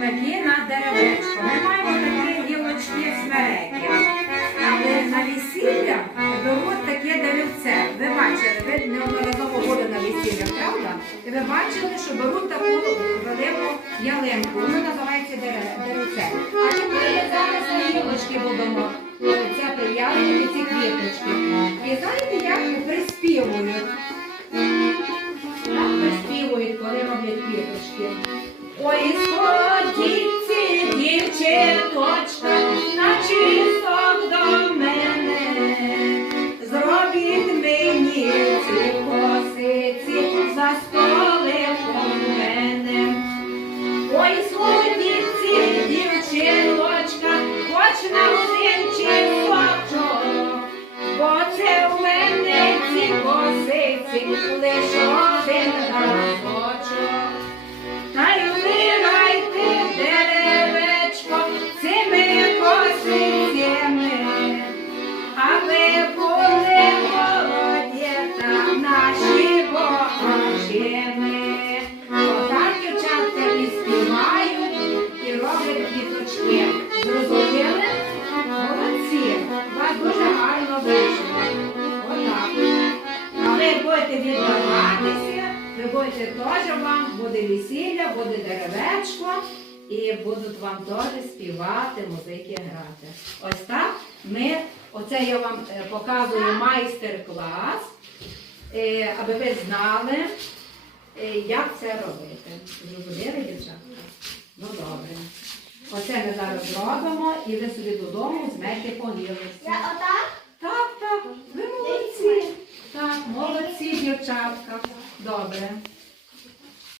такі на деревечко. Ми маємо такі гілочки смереки. Але на весілля беруть таке деревце. Ви бачили, ви неодноразово були на весіллях, правда? І ви бачили, що беруть таку велику ялинку. Воно називається дере- деревце. А тепер ми зараз на гілочки будемо це прив'язувати, ці квіточки. Ой, сходіться, дівчиночка, віддаватися, ви теж вам, буде весілля, буде деревечко, і будуть вам теж співати, музики грати. Ось так ми, оце я вам е, показую майстер-клас, е, аби ви знали, е, як це робити. Зрозуміли, дівчатка? Ну добре. Оце ми зараз зробимо і ви собі додому змете погілися. Я отак? Так, так, ви молодці. Так, молодці, дівчатка. Добре.